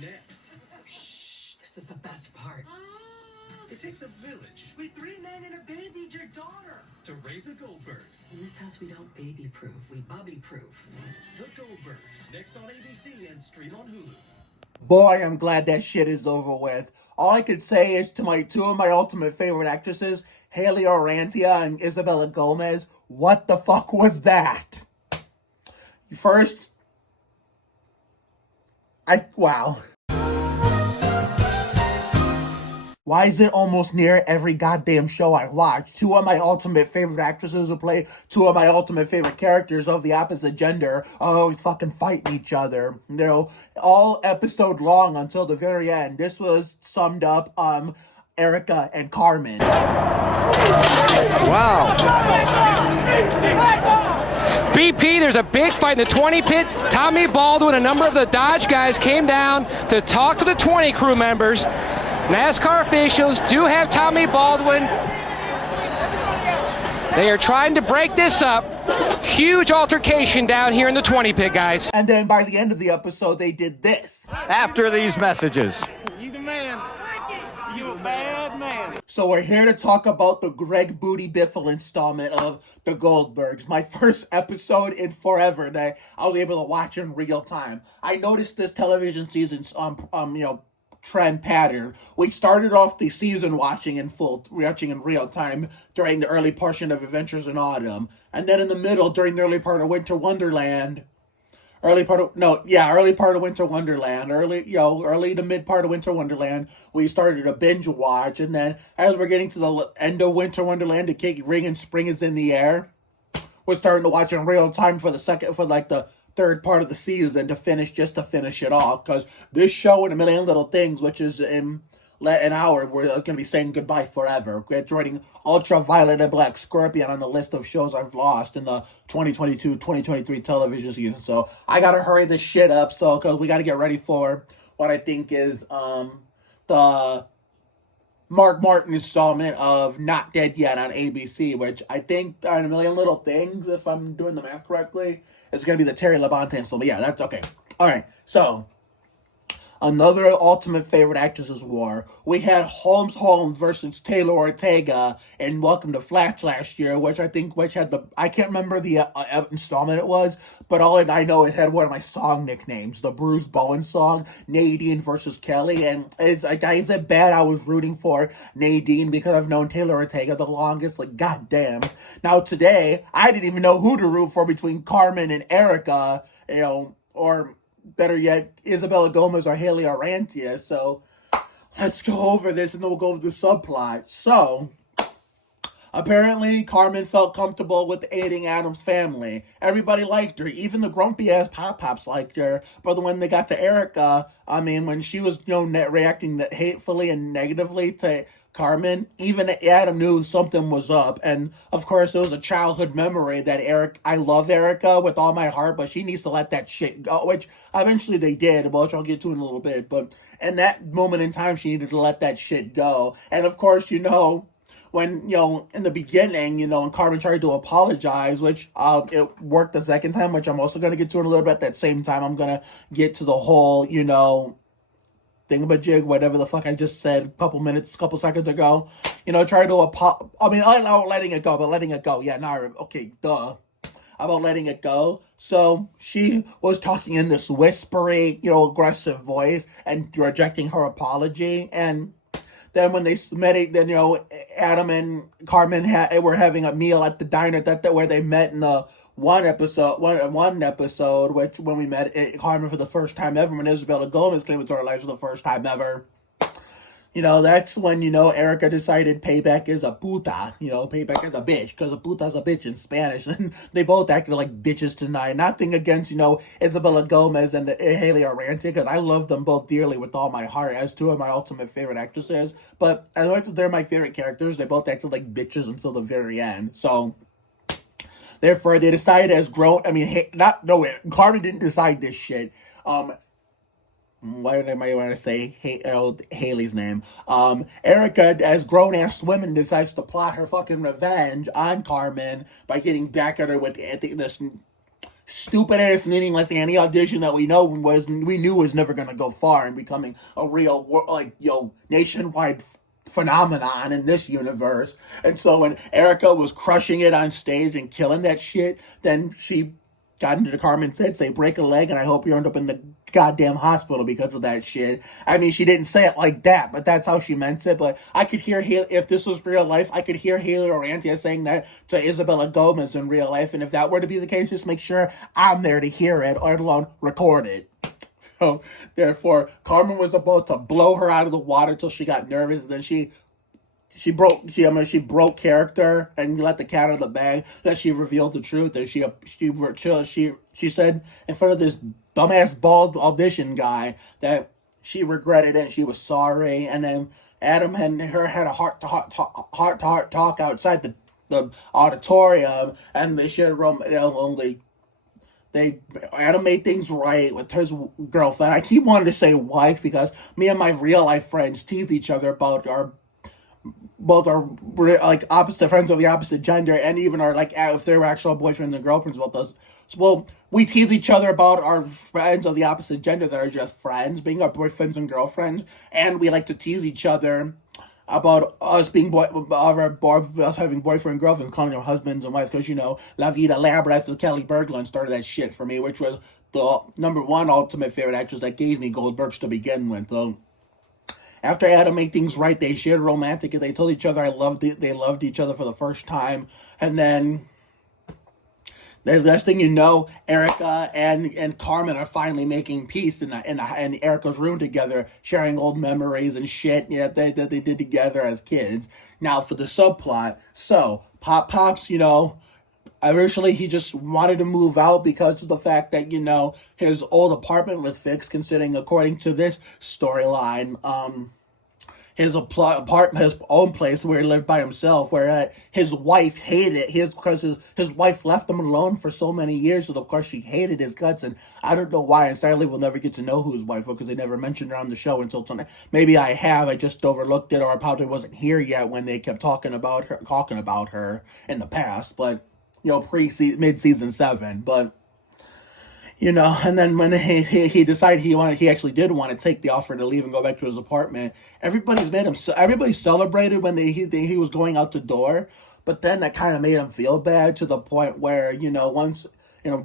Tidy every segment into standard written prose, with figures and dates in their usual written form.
Next. Shh, this is the best part. It takes a village We 3 men and a baby, your daughter. to raise a Goldberg. In this house, we don't baby-proof, we bubby-proof. The Goldbergs. Next on ABC and stream on Hulu. Boy, I'm glad that shit is over with. All I could say is to my two of my ultimate favorite actresses, Haley Orantia and Isabella Gomez, what the fuck was that? First, wow. Why is it almost near every goddamn show I watch? Two of my ultimate favorite actresses who play two of my ultimate favorite characters of the opposite gender are always fucking fighting each other. You know, all episode long until the very end. This was summed up Erica and Carmen. Wow. BP, there's a big fight in the 20 pit. Tommy Baldwin, a number of the Dodge guys came down to talk to the 20 crew members. NASCAR officials do have Tommy Baldwin. They are trying to break this up. Huge altercation down here in the 20 pit, guys. And then by the end of the episode, they did this. After these messages. You the man. You a bad man. So we're here to talk about the Greg Biffle installment of The Goldbergs. My first episode in forever that I was able to watch in real time. I noticed this television season's trend pattern. We started off the season watching in real time during the early portion of Adventures in Autumn, and then in the middle during the early part of Winter Wonderland. Early to mid part of Winter Wonderland, we started a binge watch, and then as we're getting to the end of Winter Wonderland, the cake ring and spring is in the air. We're starting to watch in real time for the third part of the season to finish it off, because this show and A Million Little Things, which is in an hour, we're going to be saying goodbye forever. We're joining Ultraviolet and Black Scorpion on the list of shows I've lost in the 2022-2023 television season. So I got to hurry this shit up, because we got to get ready for what I think is the Mark Martin installment of Not Dead Yet on ABC, which I think on A Million Little Things, if I'm doing the math correctly, is going to be the Terry Labonte installment. Yeah, that's okay. All right, so another ultimate favorite actresses war. We had Holmes versus Taylor Ortega in Welcome to Flash last year, which had I can't remember the installment it was, but all I know it had one of my song nicknames, the Bruce Bowen song, Nadine versus Kelly, and is it bad I was rooting for Nadine because I've known Taylor Ortega the longest? Like, goddamn. Now today, I didn't even know who to root for between Carmen and Erica, or better yet, Isabella Gomez or Haley Orantia. So let's go over this and then we'll go over the subplot. So apparently Carmen felt comfortable with aiding Adam's family. Everybody liked her. Even the grumpy ass pop-pops liked her. But when they got to Erica, when she was reacting hatefully and negatively to Carmen, even Adam knew something was up. And of course, it was a childhood memory that I love Erica with all my heart, but she needs to let that shit go, which eventually they did, which I'll get to in a little bit. But in that moment in time, she needed to let that shit go. And of course, when, in the beginning, when Carmen tried to apologize, which it worked the second time, which I'm also going to get to in a little bit. At that same time, I'm going to get to the whole, thingamajig, whatever the fuck I just said a couple seconds ago. Try to not letting it go, but letting it go. Yeah, okay, duh. About letting it go. So she was talking in this whispery, aggressive voice and rejecting her apology. And then when they met it, then, Adam and Carmen were having a meal at the diner where they met in the one episode, which when we met Carmen for the first time ever, when Isabella Gomez came into our lives for the first time ever. That's when, Erica decided payback is a puta. Payback is a bitch, because a puta is a bitch in Spanish. And they both acted like bitches tonight. Nothing against, Isabella Gomez and Haley Orantia, because I love them both dearly with all my heart as two of my ultimate favorite actresses. But as much as they're my favorite characters, they both acted like bitches until the very end. So therefore, they decided as grown. Carmen didn't decide this shit. Why am I want to say Haley's name? Erica, as grown-ass women, decides to plot her fucking revenge on Carmen by getting back at her with this stupid ass, meaningless Annie audition that we knew was never gonna go far in becoming a real nationwide phenomenon in this universe. And so when Erica was crushing it on stage and killing that shit, then she got into the Carmen said, say, break a leg and I hope you end up in the goddamn hospital because of that shit. I mean, she didn't say it like that, but that's how she meant it. But I could hear, if this was real life, I could hear Haley Orantia saying that to Isabella Gomez in real life. And if that were to be the case, just make sure I'm there to hear it, or alone record it. So, therefore, Carmen was about to blow her out of the water till she got nervous, and then she broke character and let the cat out of the bag. That she revealed the truth, and she said in front of this dumbass bald audition guy that she regretted it and she was sorry. And then Adam and her had a heart to heart talk outside the auditorium, and they shared Adam made things right with his girlfriend. I keep wanting to say wife because me and my real life friends tease each other about both our like opposite friends of the opposite gender, and even our like if they were actual boyfriends and girlfriends with us. Well, we tease each other about our friends of the opposite gender that are just friends, being our boyfriends and girlfriends, and we like to tease each other about us being us having boyfriend and girlfriends, calling our husbands and wives, because La Vida Labyrinth with Kelly Berglund started that shit for me, which was the number one ultimate favorite actress that gave me Goldbergs to begin with. Though after Adam made things right, they shared romantic, and they told each other they loved each other for the first time, and then the last thing you know, Erica and Carmen are finally making peace in Erica's room together, sharing old memories and shit that they did together as kids. Now for the subplot, so Pops, originally he just wanted to move out because of the fact that his old apartment was fixed, considering according to this storyline, his own place where he lived by himself, where his wife hated it, because his wife left him alone for so many years, and of course she hated his guts, and I don't know why, and sadly we'll never get to know who his wife was, because they never mentioned her on the show until tonight. Maybe I just overlooked it, or I probably wasn't here yet when they kept talking about her in the past, but, mid-season 7, but, and then when he decided he actually did want to take the offer to leave and go back to his apartment, everybody celebrated when he was going out the door, but then that kind of made him feel bad, to the point where, once,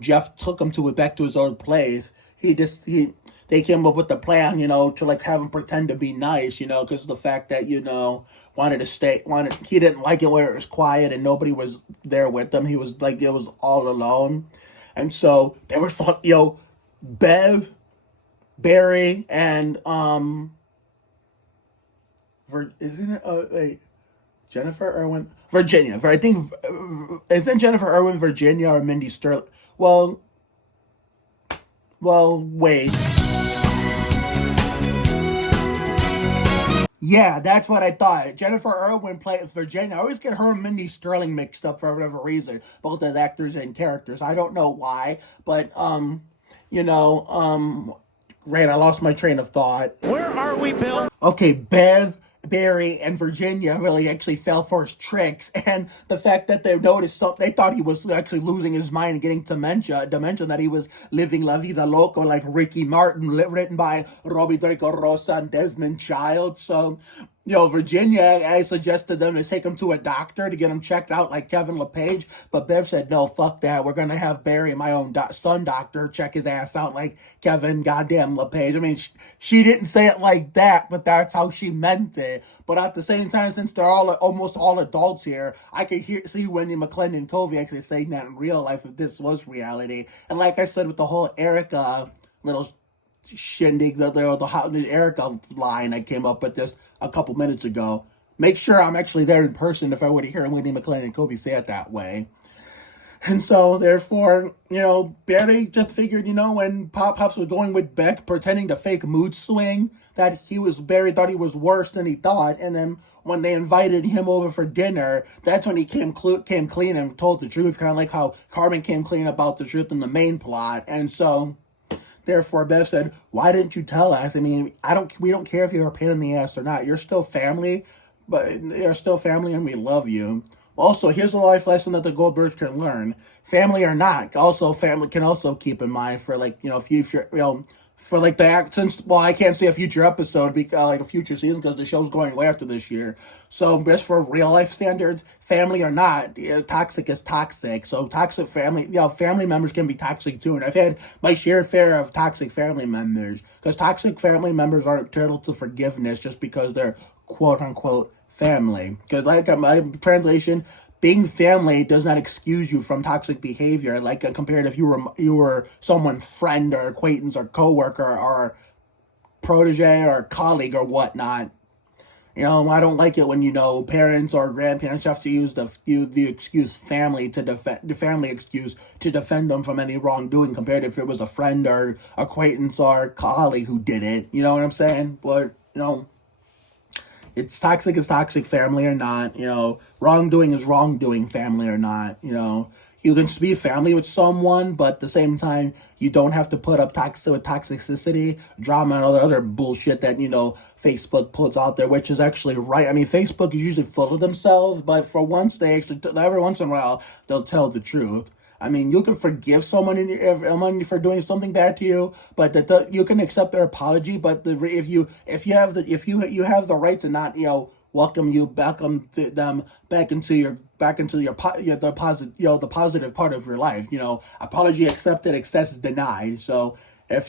Jeff took him back to his old place, they came up with the plan, to like have him pretend to be nice, because of the fact that, he didn't like it where it was quiet and nobody was there with him. He was like, it was all alone. And so they were, Bev, Barry, and, Jennifer Irwin, Virginia. I think, isn't Jennifer Irwin Virginia or Mindy Sterling? Well, wait. Yeah, that's what I thought. Jennifer Irwin played Virginia. I always get her and Mindy Sterling mixed up for whatever reason, both as actors and characters. I don't know why, but, great, I lost my train of thought. Where are we, Bill? Okay, Bev, Barry, and Virginia really actually fell for his tricks, and the fact that they noticed something, they thought he was actually losing his mind and getting dementia, that he was living La Vida Loca like Ricky Martin, written by Robbie Draco Rosa and Desmond Child. So, Virginia, I suggested them to take him to a doctor to get him checked out like Kevin LePage, but Bev said, no, fuck that. We're going to have Barry, my own son doctor, check his ass out like Kevin goddamn LePage. I mean, she didn't say it like that, but that's how she meant it. But at the same time, since they're almost all adults here, I could see Wendy McClendon Covey actually saying that in real life if this was reality. And like I said, with the whole Erica little shindig, the Erica line I came up with this a couple minutes ago. Make sure I'm actually there in person if I were to hear Wendy McClendon Covey say it that way. And so, therefore, Barry just figured, when Pops was going with Beck, pretending to fake mood swing, that Barry thought he was worse than he thought. And then when they invited him over for dinner, that's when he came clean and told the truth, kind of like how Carmen came clean about the truth in the main plot. And so, therefore, Bev said, why didn't you tell us? I mean, we don't care if you're a pain in the ass or not. You're still family, and we love you. Also, here's a life lesson that the Goldbergs can learn. Family or not, also family can also keep in mind for like, future, for like the act, since, well, I can't say a future episode, because like a future season, because the show's going away after this year. So just for real life standards, family or not, toxic is toxic. So toxic family, family members can be toxic too. And I've had my share of toxic family members, because toxic family members aren't entitled to forgiveness just because they're quote unquote family. Because like my translation, being family does not excuse you from toxic behavior. Like compared if you were someone's friend or acquaintance or coworker or protege or colleague or whatnot. I don't like it when parents or grandparents have to use the excuse family to defend the family excuse to defend them from any wrongdoing. Compared if it was a friend or acquaintance or colleague who did it. You know what I'm saying? But it's toxic, family or not. Wrongdoing is wrongdoing, family or not. You can be family with someone, but at the same time, you don't have to put up toxicity, drama, and all the other bullshit that, Facebook puts out there, which is actually right. I mean, Facebook is usually full of themselves, but for once, every once in a while, they'll tell the truth. I mean, you can forgive someone for doing something bad to you, but you can accept their apology. But if you have the right to not welcome them back into the positive part of your life. Apology accepted, access denied. So if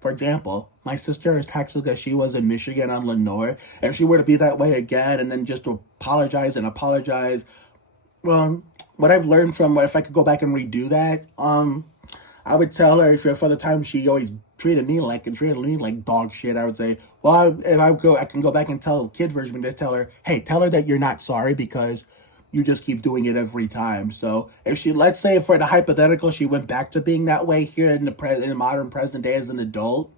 for example, my sister is toxic as she was in Michigan on Lenore, if she were to be that way again and then just to apologize, well, what I've learned from, if I could go back and redo that, I would tell her, for the time she always treated me like dog shit, I would say, well, I can go back and tell the kid version and just tell her, hey, tell her that you're not sorry because you just keep doing it every time. So if she, let's say for the hypothetical, she went back to being that way here in the modern present day as an adult,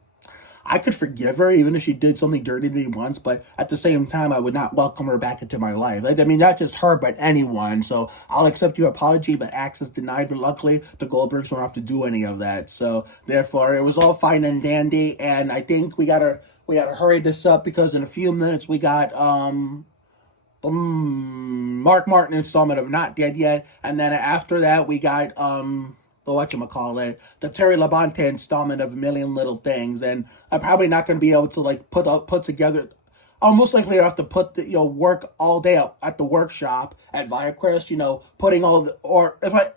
I could forgive her even if she did something dirty to me once, but at the same time, I would not welcome her back into my life. Not just her, but anyone. So I'll accept your apology, but access denied. But luckily, the Goldbergs don't have to do any of that. So therefore, it was all fine and dandy. And I think we gotta hurry this up because in a few minutes we got Mark Martin installment of Not Dead Yet, and then after that we got the Terry Labonte installment of A Million Little Things, and I'm probably not going to be able to put together. I'll most likely have to put work all day at the workshop at Viacrest, putting all the, or if a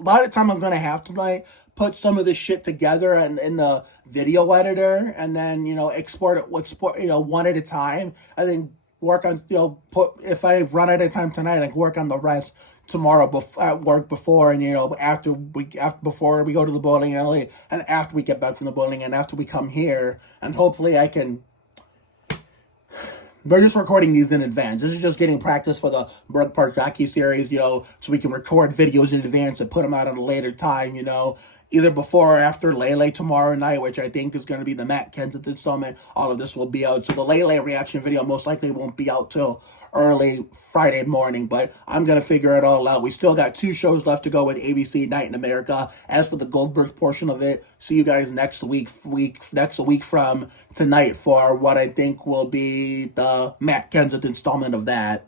lot of time I'm going to have to put some of this shit together in the video editor and then export it one at a time, and then work on if I run out of time tonight, I can work on the rest tomorrow at work before, and before we go to the bowling alley, and after we get back from the bowling, and after we come here, and hopefully I can. We're just recording these in advance. This is just getting practice for the Brook Park docu-series, so we can record videos in advance and put them out at a later time, either before or after Lele tomorrow night, which I think is going to be the Matt Kenseth installment. All of this will be out. So the Lele reaction video most likely won't be out till early Friday morning, but I'm going to figure it all out. We still got 2 shows left to go with ABC Night in America. As for the Goldbergs portion of it, see you guys next week from tonight for what I think will be the Matt Kenseth installment of that.